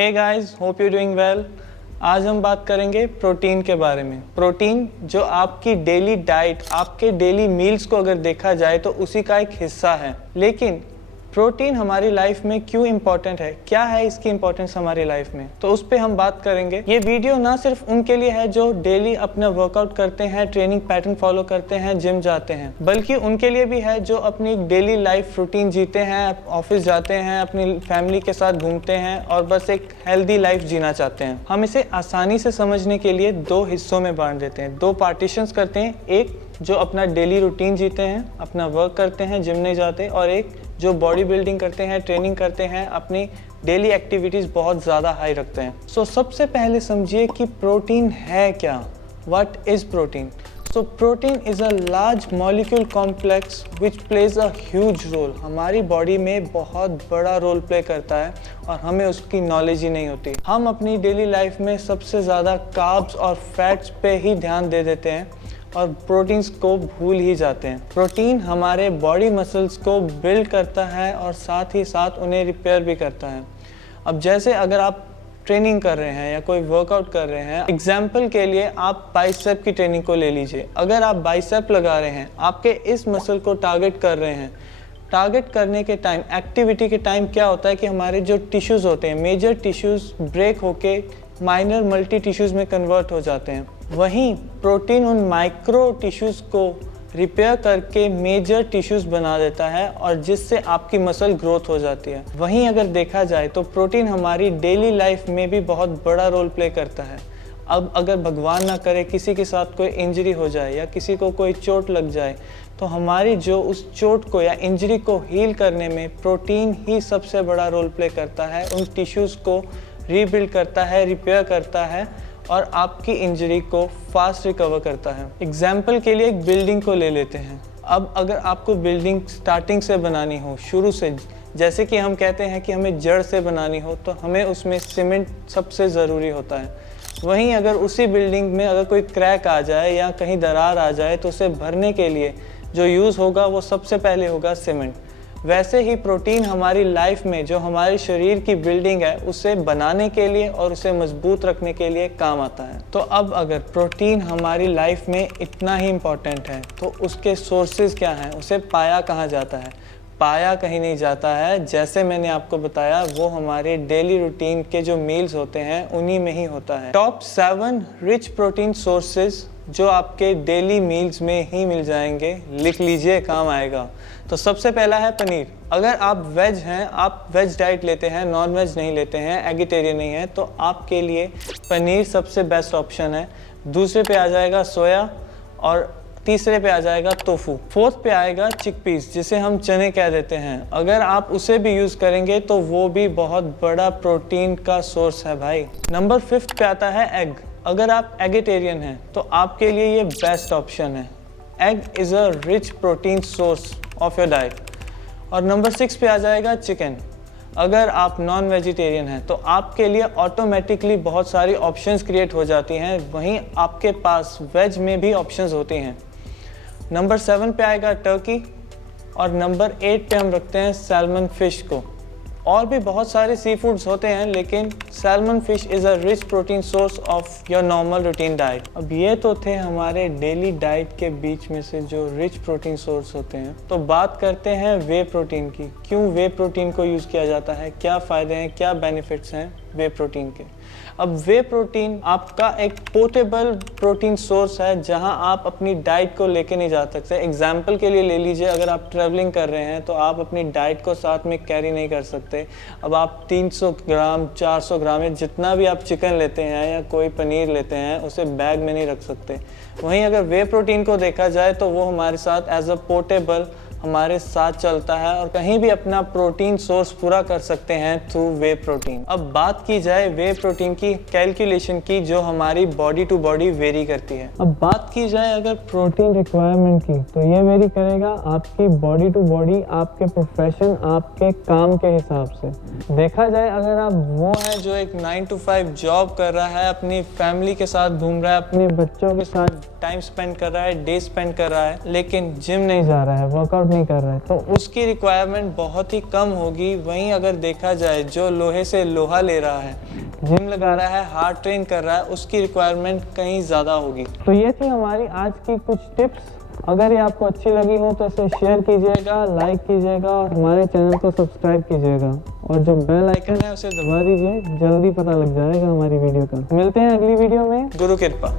Hey guys, hope you doing well. आज हम बात करेंगे प्रोटीन के बारे में। प्रोटीन जो आपकी डेली डाइट, आपके डेली मील्स को अगर देखा जाए तो उसी का एक हिस्सा है। लेकिन प्रोटीन हमारी लाइफ में क्यों इम्पोर्टेंट है, क्या है इसकी इम्पोर्टेंस हमारी लाइफ में, तो उस पर हम बात करेंगे। ये वीडियो ना सिर्फ उनके लिए है जो डेली अपना वर्कआउट करते हैं, ट्रेनिंग पैटर्न फॉलो करते हैं, जिम जाते हैं, बल्कि उनके लिए भी है जो अपनी डेली लाइफ रूटीन जीते हैं, ऑफिस जाते हैं, अपनी फैमिली के साथ घूमते हैं और बस एक हेल्दी लाइफ जीना चाहते हैं। हम इसे आसानी से समझने के लिए दो हिस्सों में बांट देते हैं, दो पार्टीशंस करते हैं। एक जो अपना डेली रूटीन जीते हैं, अपना वर्क करते हैं, जिम नहीं जाते, और एक जो बॉडी बिल्डिंग करते हैं, ट्रेनिंग करते हैं, अपनी डेली एक्टिविटीज़ बहुत ज़्यादा हाई रखते हैं। सो सबसे पहले समझिए कि प्रोटीन है क्या। What is protein? So protein is a large molecule complex which plays a huge role. हमारी बॉडी में बहुत बड़ा रोल प्ले करता है और हमें उसकी नॉलेज ही नहीं होती। हम अपनी डेली लाइफ में सबसे ज़्यादा कार्ब्स और फैट्स पे ही ध्यान दे देते हैं और प्रोटीन्स को भूल ही जाते हैं। प्रोटीन हमारे बॉडी मसल्स को बिल्ड करता है और साथ ही साथ उन्हें रिपेयर भी करता है। अब जैसे अगर आप ट्रेनिंग कर रहे हैं या कोई वर्कआउट कर रहे हैं, एग्जाम्पल के लिए आप बाइसेप की ट्रेनिंग को ले लीजिए। अगर आप बाइसेप लगा रहे हैं, आपके इस मसल को टारगेट कर रहे हैं, टारगेट करने के टाइम, एक्टिविटी के टाइम क्या होता है कि हमारे जो टिश्यूज़ होते हैं, मेजर टिश्यूज़ ब्रेक होके माइनर मल्टी टिश्यूज़ में कन्वर्ट हो जाते हैं। वहीं प्रोटीन उन माइक्रो टिश्यूज़ को रिपेयर करके मेजर टिश्यूज़ बना देता है और जिससे आपकी मसल ग्रोथ हो जाती है। वहीं अगर देखा जाए तो प्रोटीन हमारी डेली लाइफ में भी बहुत बड़ा रोल प्ले करता है। अब अगर भगवान ना करे किसी के साथ कोई इंजरी हो जाए या किसी को कोई चोट लग जाए, तो हमारी जो उस चोट को या इंजरी को हील करने में प्रोटीन ही सबसे बड़ा रोल प्ले करता है। उन टिश्यूज़ को रीबिल्ड करता है, रिपेयर करता है और आपकी इंजरी को फास्ट रिकवर करता है। एग्जाम्पल के लिए एक बिल्डिंग को ले लेते हैं। अब अगर आपको बिल्डिंग स्टार्टिंग से बनानी हो, शुरू से, जैसे कि हम कहते हैं कि हमें जड़ से बनानी हो, तो हमें उसमें सीमेंट सबसे ज़रूरी होता है। वहीं अगर उसी बिल्डिंग में अगर कोई क्रैक आ जाए या कहीं दरार आ जाए तो उसे भरने के लिए जो यूज़ होगा वो सबसे पहले होगा सीमेंट। वैसे ही प्रोटीन हमारी लाइफ में जो हमारे शरीर की बिल्डिंग है उसे बनाने के लिए और उसे मजबूत रखने के लिए काम आता है। तो अब अगर प्रोटीन हमारी लाइफ में इतना ही इम्पोर्टेंट है तो उसके सोर्सेज क्या हैं, उसे पाया कहाँ जाता है? पाया कहीं नहीं जाता है। जैसे मैंने आपको बताया, वो हमारे डेली रूटीन के जो मील्स होते हैं उन्हीं में ही होता है। टॉप 7 रिच प्रोटीन सोर्सेज जो आपके डेली मील्स में ही मिल जाएंगे, लिख लीजिए, काम आएगा। तो सबसे पहला है पनीर। अगर आप वेज हैं, आप वेज डाइट लेते हैं, नॉन वेज नहीं लेते हैं, एगिटेरियन नहीं है, तो आपके लिए पनीर सबसे बेस्ट ऑप्शन है। दूसरे पे आ जाएगा सोया और तीसरे पे आ जाएगा टोफू। फोर्थ पे आएगा चिकपीस, जिसे हम चने कह देते हैं। अगर आप उसे भी यूज़ करेंगे तो वो भी बहुत बड़ा प्रोटीन का सोर्स है भाई। नंबर 5 पे आता है एग। अगर आप एगिटेरियन हैं तो आपके लिए ये बेस्ट ऑप्शन है। Egg is a rich protein source of your diet. और नंबर 6 पे आ जाएगा चिकन। अगर आप नॉन वेजिटेरियन हैं तो आपके लिए ऑटोमेटिकली बहुत सारी ऑप्शंस क्रिएट हो जाती हैं, वहीं आपके पास वेज में भी ऑप्शंस होती हैं। नंबर 7 पे आएगा टर्की और नंबर 8 पे हम रखते हैं सैल्मन फिश को। और भी बहुत सारे सी फूड्स होते हैं, लेकिन salmon fish is a rich protein source of your normal routine diet. अब ये तो थे हमारे डेली डाइट के बीच में से जो रिच प्रोटीन सोर्स होते हैं। तो बात करते हैं वे प्रोटीन की। क्यों वे प्रोटीन को यूज़ किया जाता है, क्या फ़ायदे हैं, क्या बेनिफिट्स हैं वे प्रोटीन के। अब वे प्रोटीन आपका एक पोर्टेबल प्रोटीन सोर्स है जहां आप अपनी डाइट को लेके नहीं जा सकते। एग्जाम्पल के लिए ले लीजिए, अगर आप ट्रैवलिंग कर रहे हैं तो आप अपनी डाइट को साथ में कैरी नहीं कर सकते। अब आप 300 ग्राम, 400 ग्राम, जितना भी आप चिकन लेते हैं या कोई पनीर लेते हैं, उसे बैग में नहीं रख सकते। वहीं अगर वे प्रोटीन को देखा जाए तो वो हमारे साथ एज अ पोर्टेबल हमारे साथ चलता है और कहीं भी अपना प्रोटीन सोर्स पूरा कर सकते हैं थ्रू वे प्रोटीन। अब बात की जाए वे प्रोटीन की कैलकुलेशन की, जो हमारी बॉडी टू बॉडी वेरी करती है। अब बात की जाए अगर प्रोटीन रिक्वायरमेंट की, तो ये वेरी करेगा आपकी बॉडी टू बॉडी, आपके प्रोफेशन, आपके काम के हिसाब से। देखा जाए अगर आप वो है जो एक 9 to 5 जॉब कर रहा है, अपनी फैमिली के साथ घूम रहा है, अपने बच्चों के साथ टाइम स्पेंड कर रहा है, डे स्पेंड कर रहा है, लेकिन जिम नहीं जा रहा है, वर्कआउट नहीं कर रहा है तो उसकी रिक्वायरमेंट बहुत ही कम होगी। वहीं अगर देखा जाए जो लोहे से लोहा ले रहा है, जिम लगा रहा है, हार्ट ट्रेन कर रहा है, उसकी रिक्वायरमेंट कहीं ज़्यादा होगी। तो ये थी हमारी आज की कुछ टिप्स। अगर ये आपको अच्छी लगी हो तो इसे शेयर कीजिएगा, लाइक कीजिएगा और हमारे चैनल को सब्सक्राइब कीजिएगा और जो बेल आइकन है उसे दबा दीजिए, जल्दी पता लग जाएगा हमारी वीडियो का। मिलते हैं अगली वीडियो में। गुरु कृपा।